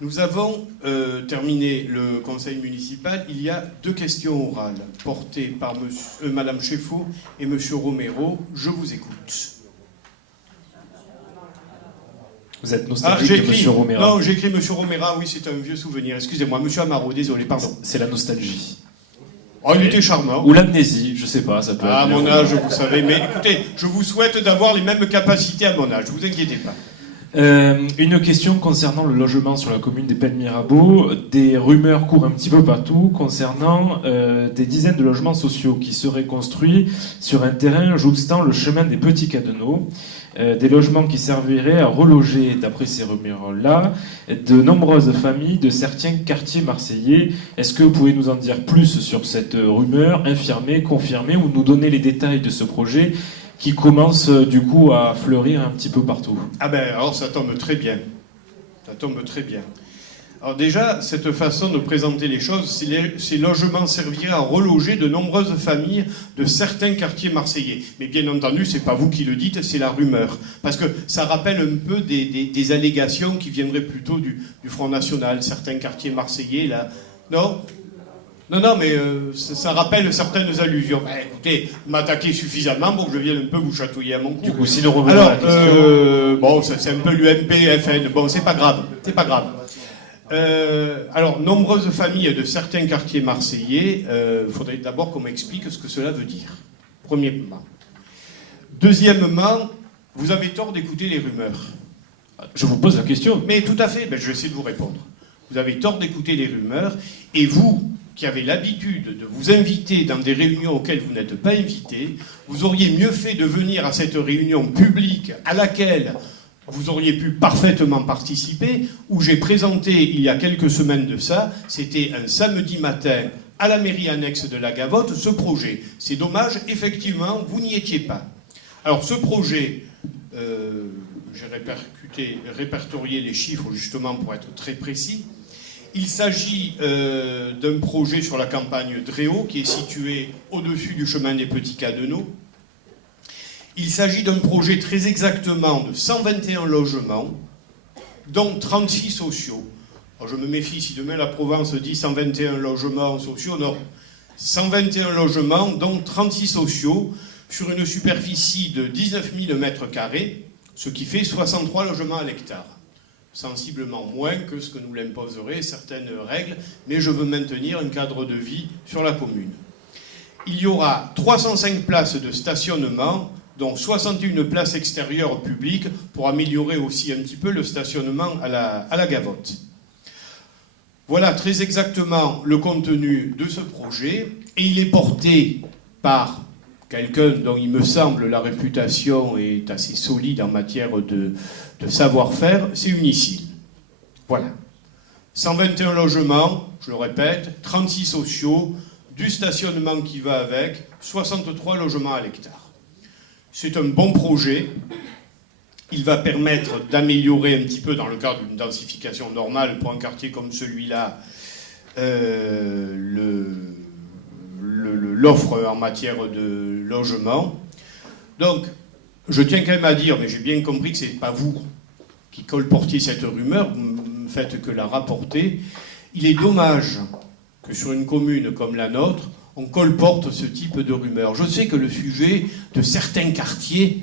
Nous avons terminé le conseil municipal. Il y a 2 questions orales portées par Madame Cheffaut et Monsieur Romero. Je vous écoute. Vous êtes nostalgique de Monsieur Romero. Non, j'ai écrit Monsieur Romero, oui, c'est un vieux souvenir. Excusez-moi, Monsieur Amaro, désolé, pardon. C'est la nostalgie. Oh, il était charmant. Ou l'amnésie, je sais pas, ça peut être... À mon âge, vous savez. Mais écoutez, je vous souhaite d'avoir les mêmes capacités à mon âge, ne vous inquiétez pas. Une question concernant le logement sur la commune des Pennes-Mirabeau. Des rumeurs courent un petit peu partout concernant des dizaines de logements sociaux qui seraient construits sur un terrain jouxtant le chemin des Petits Cadeneaux. Des logements qui serviraient à reloger, d'après ces rumeurs-là, de nombreuses familles de certains quartiers marseillais. Est-ce que vous pouvez nous en dire plus sur cette rumeur, infirmer, confirmer, ou nous donner les détails de ce projet qui commence du coup à fleurir un petit peu partout? Ah ben alors ça tombe très bien. Ça tombe très bien. Alors déjà, cette façon de présenter les choses, ces logements serviraient à reloger de nombreuses familles de certains quartiers marseillais. Mais bien entendu, c'est pas vous qui le dites, c'est la rumeur. Parce que ça rappelle un peu des allégations qui viendraient plutôt du Front National, certains quartiers marseillais, là. Non ? Non, mais ça rappelle certaines allusions. Ben, écoutez, m'attaquez suffisamment pour que je vienne un peu vous chatouiller à mon cou. Du coup, si nous revenons à la question... bon, c'est un peu l'UMP-FN. Bon, c'est pas grave, c'est pas grave. Alors, nombreuses familles de certains quartiers marseillais, il faudrait d'abord qu'on m'explique ce que cela veut dire. Premièrement. Deuxièmement, vous avez tort d'écouter les rumeurs. Je vous pose la question. Mais tout à fait, ben, je vais essayer de vous répondre. Vous avez tort d'écouter les rumeurs, et vous, qui avez l'habitude de vous inviter dans des réunions auxquelles vous n'êtes pas invité, vous auriez mieux fait de venir à cette réunion publique à laquelle vous auriez pu parfaitement participer, où j'ai présenté il y a quelques semaines de ça, c'était un samedi matin à la mairie annexe de la Gavotte, ce projet. C'est dommage, effectivement, vous n'y étiez pas. Alors ce projet, j'ai répertorié les chiffres justement pour être très précis. Il s'agit d'un projet sur la campagne Dréau, qui est situé au-dessus du chemin des Petits Cadeneaux. Il s'agit d'un projet très exactement de 121 logements, dont 36 sociaux. Alors je me méfie, si demain la Provence dit 121 logements sociaux, non. 121 logements, dont 36 sociaux, sur une superficie de 19 000 m², ce qui fait 63 logements à l'hectare. Sensiblement moins que ce que nous l'imposeraient certaines règles, mais je veux maintenir un cadre de vie sur la commune. Il y aura 305 places de stationnement, dont 61 places extérieures publiques, pour améliorer aussi un petit peu le stationnement à la Gavotte. Voilà très exactement le contenu de ce projet, et il est porté par quelqu'un dont il me semble la réputation est assez solide en matière de savoir-faire, c'est Unicil. Voilà. 121 logements, je le répète, 36 sociaux, du stationnement qui va avec, 63 logements à l'hectare. C'est un bon projet. Il va permettre d'améliorer un petit peu, dans le cadre d'une densification normale pour un quartier comme celui-là, l'offre en matière de logement. Donc, je tiens quand même à dire, mais j'ai bien compris que ce n'est pas vous qui colportiez cette rumeur, vous ne faites que la rapporter. Il est dommage que sur une commune comme la nôtre, on colporte ce type de rumeurs. Je sais que le sujet de certains quartiers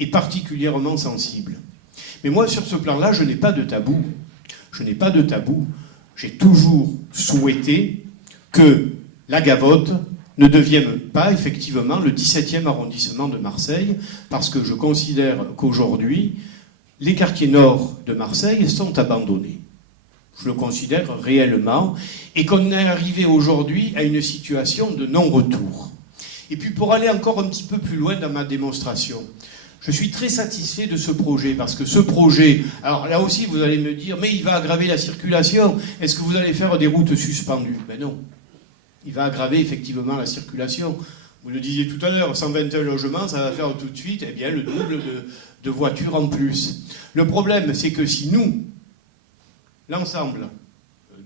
est particulièrement sensible. Mais moi, sur ce plan-là, je n'ai pas de tabou. Je n'ai pas de tabou. J'ai toujours souhaité que la Gavotte ne devienne pas effectivement le 17e arrondissement de Marseille, parce que je considère qu'aujourd'hui, les quartiers nord de Marseille sont abandonnés. Je le considère réellement, et qu'on est arrivé aujourd'hui à une situation de non-retour. Et puis pour aller encore un petit peu plus loin dans ma démonstration, je suis très satisfait de ce projet, parce que ce projet, alors là aussi vous allez me dire, mais il va aggraver la circulation, est-ce que vous allez faire des routes suspendues? Ben non, il va aggraver effectivement la circulation. Vous le disiez tout à l'heure, 121 logements, ça va faire tout de suite le double de voitures en plus. Le problème, c'est que si nous, l'ensemble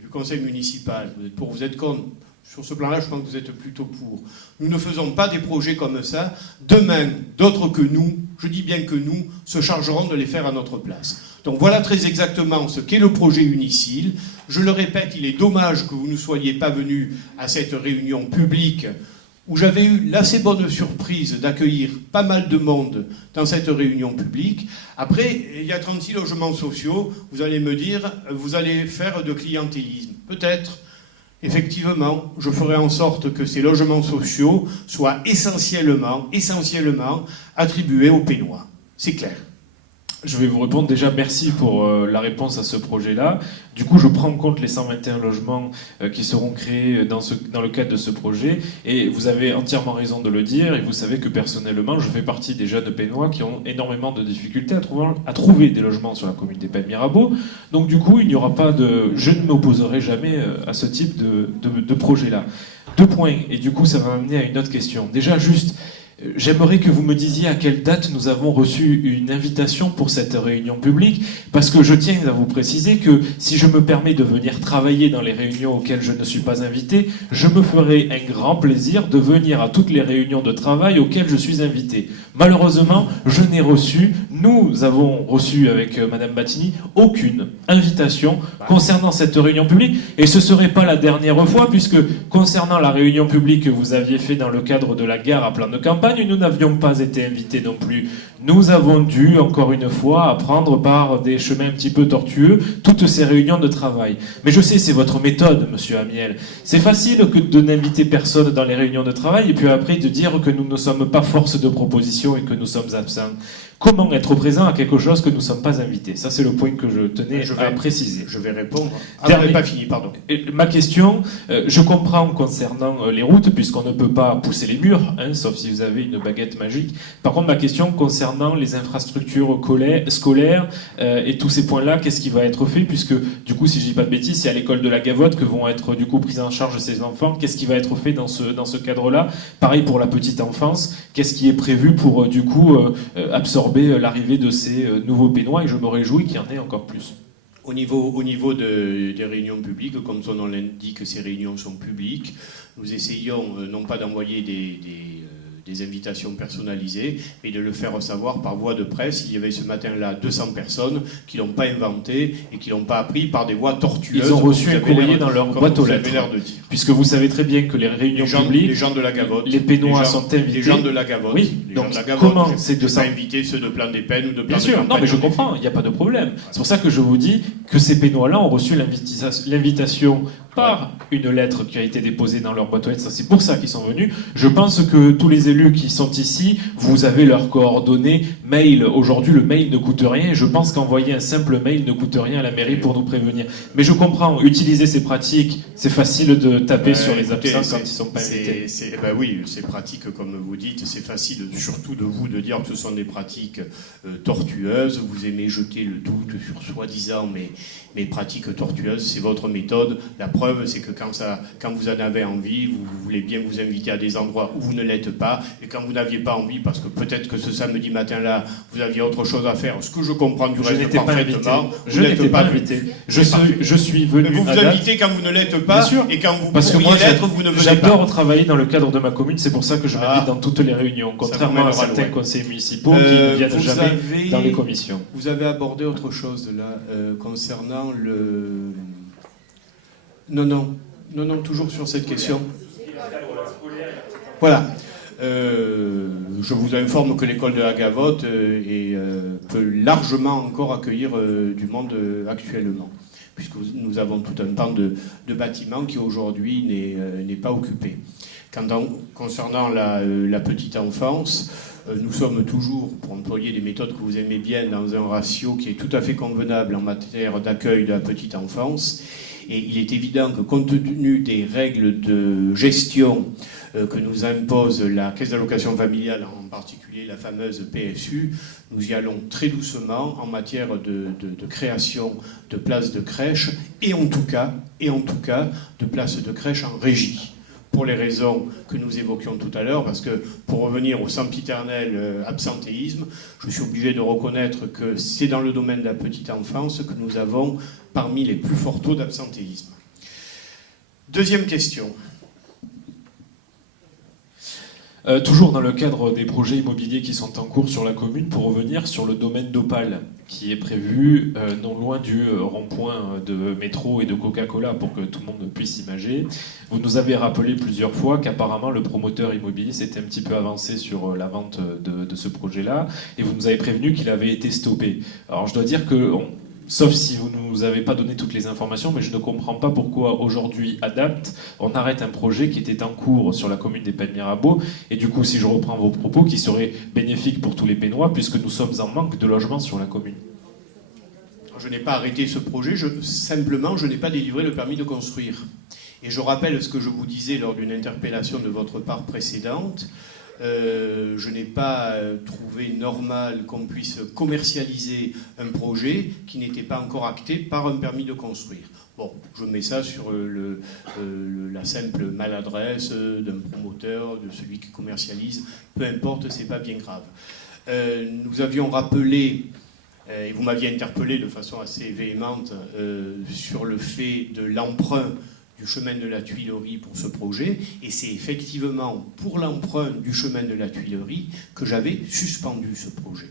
du conseil municipal, vous êtes pour, vous êtes contre, Sur ce plan-là, je pense que vous êtes plutôt pour. Nous ne faisons pas des projets comme ça. Demain, d'autres que nous, je dis bien que nous, se chargeront de les faire à notre place. Donc voilà très exactement ce qu'est le projet Unicil. Je le répète, il est dommage que vous ne soyez pas venus à cette réunion publique où j'avais eu l'assez bonne surprise d'accueillir pas mal de monde dans cette réunion publique. Après, il y a 36 logements sociaux, vous allez me dire, vous allez faire de clientélisme. Peut-être, effectivement, je ferai en sorte que ces logements sociaux soient essentiellement attribués aux Pénois. C'est clair. Je vais vous répondre déjà, merci pour la réponse à ce projet-là. Du coup, je prends en compte les 121 logements qui seront créés dans le cadre de ce projet. Et vous avez entièrement raison de le dire. Et vous savez que personnellement, je fais partie des jeunes Pénois qui ont énormément de difficultés à trouver des logements sur la commune des Pennes Mirabeau. Donc du coup, il n'y aura pas de... Je ne m'opposerai jamais à ce type de projet-là. 2 points. Et du coup, ça va m'amener à une autre question. Déjà, juste... J'aimerais que vous me disiez à quelle date nous avons reçu une invitation pour cette réunion publique, parce que je tiens à vous préciser que si je me permets de venir travailler dans les réunions auxquelles je ne suis pas invité, je me ferai un grand plaisir de venir à toutes les réunions de travail auxquelles je suis invité. Malheureusement, je n'ai reçu, nous avons reçu avec Madame Battini, aucune invitation concernant cette réunion publique, et ce ne serait pas la dernière fois, puisque concernant la réunion publique que vous aviez fait dans le cadre de la gare à plan de campagne, nous n'avions pas été invités non plus. Nous avons dû, encore une fois, apprendre par des chemins un petit peu tortueux toutes ces réunions de travail. Mais je sais, c'est votre méthode, monsieur Amiel. C'est facile que de n'inviter personne dans les réunions de travail et puis après de dire que nous ne sommes pas force de proposition et que nous sommes absents. Comment être présent à quelque chose que nous ne sommes pas invités? Ça, c'est le point que je tenais à préciser. Je vais répondre. Ah, vous n'avez pas fini, pardon. Ma question, je comprends concernant les routes, puisqu'on ne peut pas pousser les murs, hein, sauf si vous avez une baguette magique. Par contre, ma question concernant les infrastructures scolaires et tous ces points-là, qu'est-ce qui va être fait? Puisque, du coup, si je ne dis pas de bêtises, c'est à l'école de la Gavotte que vont être, du coup, pris en charge ces enfants. Qu'est-ce qui va être fait dans ce cadre-là? Pareil pour la petite enfance. Qu'est-ce qui est prévu pour, du coup, absorber l'arrivée de ces nouveaux Pénois, et je me réjouis qu'il y en ait encore plus. Au niveau des réunions publiques, comme son nom l'indique, ces réunions sont publiques. Nous essayons non pas d'envoyer des invitations personnalisées, mais de le faire savoir par voie de presse. Il y avait ce matin-là 200 personnes qui ne l'ont pas inventé et qui ne l'ont pas appris par des voies tortueuses. Ils ont reçu un courrier dans leur boîte aux lettres. Puisque vous savez très bien que les réunions publiques, les gens de la Gavotte, les Pénois sont invités. Les gens de la Gavotte. Oui, donc comment c'est de ça inviter ceux de Plan des Pennes ou de Plan Bien sûr, non mais je comprends, il n'y a pas de problème. C'est pour ça que je vous dis que ces Pénois-là ont reçu l'invitation par une lettre qui a été déposée dans leur boîte aux lettres. C'est pour ça qu'ils sont venus. Je pense que tous les élus qui sont ici, vous avez leurs coordonnées mail. Aujourd'hui, le mail ne coûte rien. Je pense qu'envoyer un simple mail ne coûte rien à la mairie pour nous prévenir. Mais je comprends, utiliser ces pratiques, c'est facile de taper sur les absents quand ils ne sont pas invités. Oui, c'est pratique, comme vous dites. C'est facile, surtout de vous, de dire que ce sont des pratiques tortueuses. Vous aimez jeter le doute sur soi-disant mais pratiques tortueuses. C'est votre méthode. La preuve, c'est que quand vous en avez envie, vous voulez bien vous inviter à des endroits où vous ne l'êtes pas, et quand vous n'aviez pas envie, parce que peut-être que ce samedi matin-là, vous aviez autre chose à faire, ce que je comprends du reste parfaitement, je n'étais pas invité. Je suis venu. Mais vous vous invitez quand vous ne l'êtes pas, et quand vous pourriez l'être, vous ne venez pas. J'adore travailler dans le cadre de ma commune, c'est pour ça que je m'invite dans toutes les réunions, contrairement à certains conseillers municipaux qui ne viennent jamais dans les commissions. Vous avez abordé autre chose là, concernant le... Non, toujours sur cette question. Voilà. Je vous informe que l'école de la Gavotte peut largement encore accueillir du monde actuellement, puisque nous avons tout un pan de bâtiments qui aujourd'hui n'est pas occupé. Concernant la petite enfance, nous sommes toujours, pour employer des méthodes que vous aimez bien, dans un ratio qui est tout à fait convenable en matière d'accueil de la petite enfance. Et il est évident que compte tenu des règles de gestion que nous impose la Caisse d'allocation familiale, en particulier la fameuse PSU, nous y allons très doucement en matière de création de places de crèche et en tout cas de places de crèche en régie. Pour les raisons que nous évoquions tout à l'heure, parce que pour revenir au sempiternel absentéisme, je suis obligé de reconnaître que c'est dans le domaine de la petite enfance que nous avons parmi les plus forts taux d'absentéisme. Deuxième question. Toujours dans le cadre des projets immobiliers qui sont en cours sur la commune, pour revenir sur le domaine d'Opale, qui est prévu non loin du rond-point de métro et de Coca-Cola, pour que tout le monde puisse imager. Vous nous avez rappelé plusieurs fois qu'apparemment le promoteur immobilier s'était un petit peu avancé sur la vente de ce projet-là, et vous nous avez prévenu qu'il avait été stoppé. Alors je dois dire que... Sauf si vous ne nous avez pas donné toutes les informations, mais je ne comprends pas pourquoi aujourd'hui, à date, on arrête un projet qui était en cours sur la commune des Pennes-Mirabeau, et du coup, si je reprends vos propos, qui serait bénéfique pour tous les Pénois, puisque nous sommes en manque de logements sur la commune. Je n'ai pas arrêté ce projet, simplement, je n'ai pas délivré le permis de construire. Et je rappelle ce que je vous disais lors d'une interpellation de votre part précédente. Je n'ai pas trouvé normal qu'on puisse commercialiser un projet qui n'était pas encore acté par un permis de construire. Bon, je mets ça sur la simple maladresse d'un promoteur, de celui qui commercialise, peu importe, c'est pas bien grave. Nous avions rappelé, et vous m'aviez interpellé de façon assez véhémente, sur le fait de l'emprunt du chemin de la Tuilerie pour ce projet, et c'est effectivement pour l'emprunt du chemin de la Tuilerie que j'avais suspendu ce projet.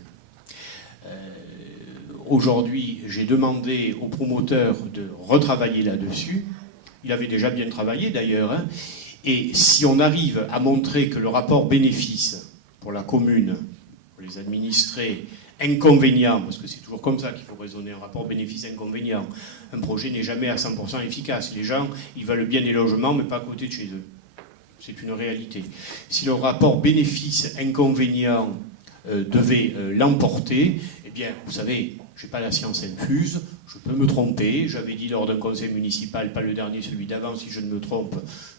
Aujourd'hui, j'ai demandé au promoteur de retravailler là-dessus. Il avait déjà bien travaillé d'ailleurs, hein, et si on arrive à montrer que le rapport bénéfice pour la commune, pour les administrés, inconvénient, parce que c'est toujours comme ça qu'il faut raisonner, un rapport bénéfice-inconvénient. Un projet n'est jamais à 100% efficace. Les gens, ils veulent bien des logements, mais pas à côté de chez eux. C'est une réalité. Si le rapport bénéfice-inconvénient devait l'emporter, eh bien, vous savez, je n'ai pas la science infuse, je peux me tromper. J'avais dit lors d'un conseil municipal, pas le dernier, celui d'avant, si je ne me trompe,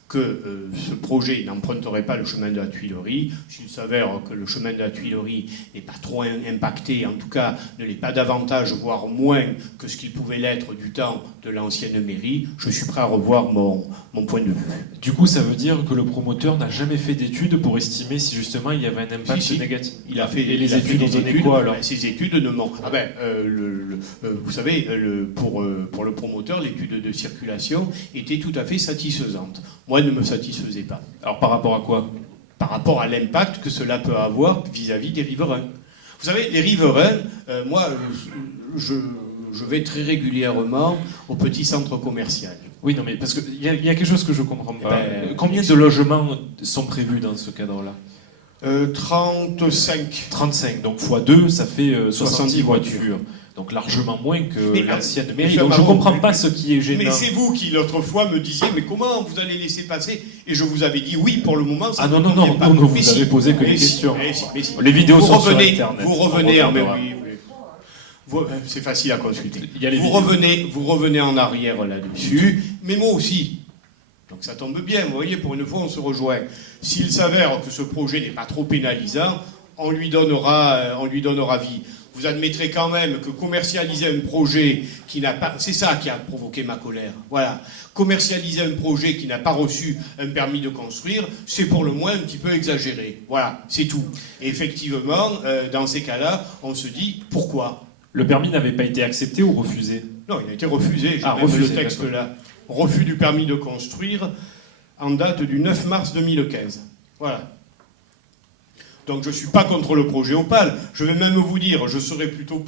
que ce projet n'emprunterait pas le chemin de la Tuilerie. S'il s'avère que le chemin de la Tuilerie n'est pas trop impacté, en tout cas ne l'est pas davantage, voire moins que ce qu'il pouvait l'être du temps de l'ancienne mairie, je suis prêt à revoir mon point de vue. Du coup, ça veut dire que le promoteur n'a jamais fait d'études pour estimer si justement il y avait un impact négatif. Il a fait, et les études ont donné quoi alors? Ces études ne mentent. Vous savez, pour le promoteur, l'étude de circulation était tout à fait satisfaisante. Moi, elle ne me satisfaisait pas. Alors par rapport à quoi? Par rapport à l'impact que cela peut avoir vis-à-vis des riverains. Vous savez, les riverains, je vais très régulièrement au petit centre commercial. Oui, non, mais parce qu'il y a quelque chose que je ne comprends pas. Combien de logements sont prévus dans ce cadre-là? 35. 35, donc x2, ça fait 70 voitures. Donc largement moins que l'ancienne mairie. Donc je ne comprends pas ce qui est gênant. Mais c'est vous qui, l'autre fois, me disiez, mais comment vous allez laisser passer? Et je vous avais dit, oui, pour le moment, ça non, vous avez posé que des questions. Les vidéos sont sur Internet. Vous revenez, c'est facile à consulter. Vous revenez en arrière là-dessus, mais moi aussi. Donc ça tombe bien, vous voyez, pour une fois, on se rejoint. S'il s'avère que ce projet n'est pas trop pénalisant, on lui donnera vie. Vous admettrez quand même que commercialiser un projet qui n'a pas... C'est ça qui a provoqué ma colère. Voilà. Commercialiser un projet qui n'a pas reçu un permis de construire, c'est pour le moins un petit peu exagéré. Voilà, c'est tout. Et effectivement, dans ces cas-là, on se dit, pourquoi? Le permis n'avait pas été accepté ou refusé? Non, il a été refusé. J'ai même le texte là. Refus du permis de construire en date du 9 mars 2015. Voilà. Donc je ne suis pas contre le projet Opale. Je vais même vous dire, je serais plutôt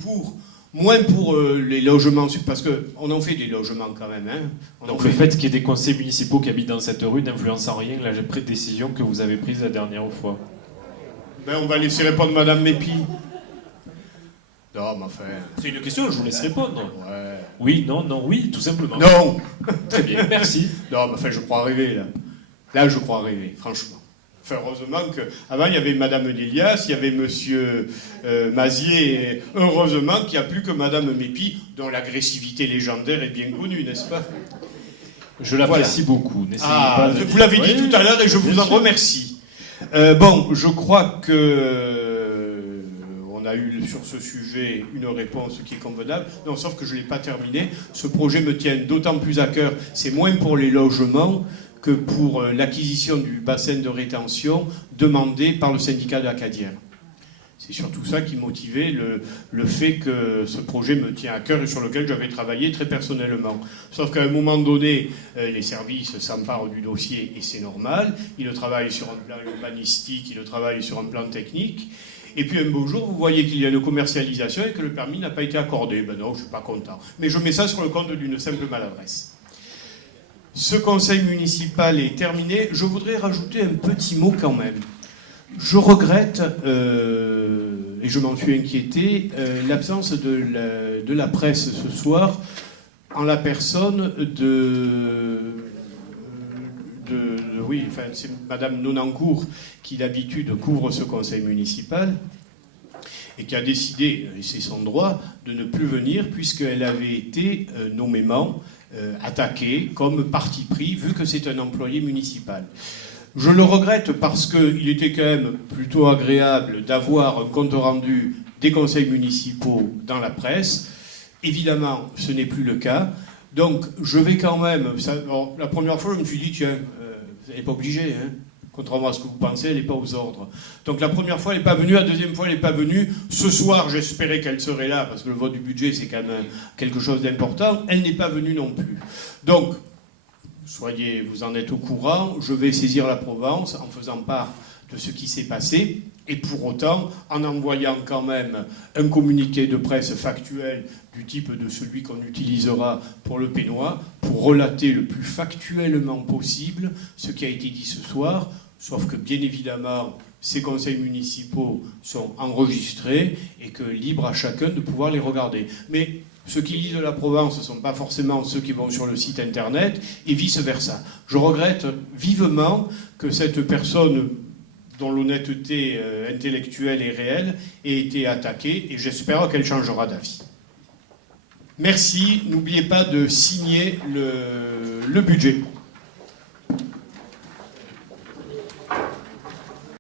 moins pour les logements, parce qu'on en fait des logements quand même. Hein. Donc le fait qu'il y ait des conseils municipaux qui habitent dans cette rue n'influence en rien la décision que vous avez prise la dernière fois? Ben, on va laisser répondre Madame Mépi. Non, mais enfin... C'est une question, je vous laisse répondre. Ouais. Oui, non, oui, tout simplement. Non. Très bien, merci. Non, mais enfin, je crois rêver, là. Là, je crois rêver, franchement. Enfin, heureusement qu'avant, il y avait Madame Delias, il y avait Monsieur Mazier, et heureusement qu'il n'y a plus que Madame Mépi, dont l'agressivité légendaire est bien connue, n'est-ce pas? Je l'apprécie beaucoup. Vous l'avez dit tout à l'heure et je vous en remercie. Bon, je crois que on a eu sur ce sujet une réponse qui est convenable. Non, sauf que je ne l'ai pas terminé. Ce projet me tient d'autant plus à cœur. C'est moins pour les logements que pour l'acquisition du bassin de rétention demandé par le syndicat d'Acadiens. C'est surtout ça qui motivait le fait que ce projet me tient à cœur et sur lequel j'avais travaillé très personnellement. Sauf qu'à un moment donné, les services s'emparent du dossier et c'est normal. Ils le travaillent sur un plan urbanistique, ils le travaillent sur un plan technique. Et puis un beau jour, vous voyez qu'il y a une commercialisation et que le permis n'a pas été accordé. Ben non, je ne suis pas content. Mais je mets ça sur le compte d'une simple maladresse. Ce conseil municipal est terminé. Je voudrais rajouter un petit mot quand même. Je regrette, et je m'en suis inquiété, l'absence de la presse ce soir en la personne c'est Madame Nonancourt qui d'habitude couvre ce conseil municipal et qui a décidé, et c'est son droit, de ne plus venir puisqu'elle avait été nommément attaquée comme parti pris vu que c'est un employé municipal. Je le regrette parce qu'il était quand même plutôt agréable d'avoir un compte rendu des conseils municipaux dans la presse. Évidemment, ce n'est plus le cas. Donc, je vais quand même... la première fois, je me suis dit, tiens, elle n'est pas obligée, hein. Contrairement à ce que vous pensez, elle n'est pas aux ordres. Donc la première fois, elle n'est pas venue. La deuxième fois, elle n'est pas venue. Ce soir, j'espérais qu'elle serait là, parce que le vote du budget, c'est quand même quelque chose d'important. Elle n'est pas venue non plus. Donc, vous en êtes au courant. Je vais saisir la Provence en faisant part de ce qui s'est passé. Et pour autant, en envoyant quand même un communiqué de presse factuel du type de celui qu'on utilisera pour le Pénois, pour relater le plus factuellement possible ce qui a été dit ce soir, sauf que bien évidemment, ces conseils municipaux sont enregistrés et que libre à chacun de pouvoir les regarder. Mais ceux qui lisent la Provence ne sont pas forcément ceux qui vont sur le site internet et vice-versa. Je regrette vivement que cette personne dont l'honnêteté intellectuelle est réelle ait été attaquée et j'espère qu'elle changera d'avis. Merci, n'oubliez pas de signer le budget.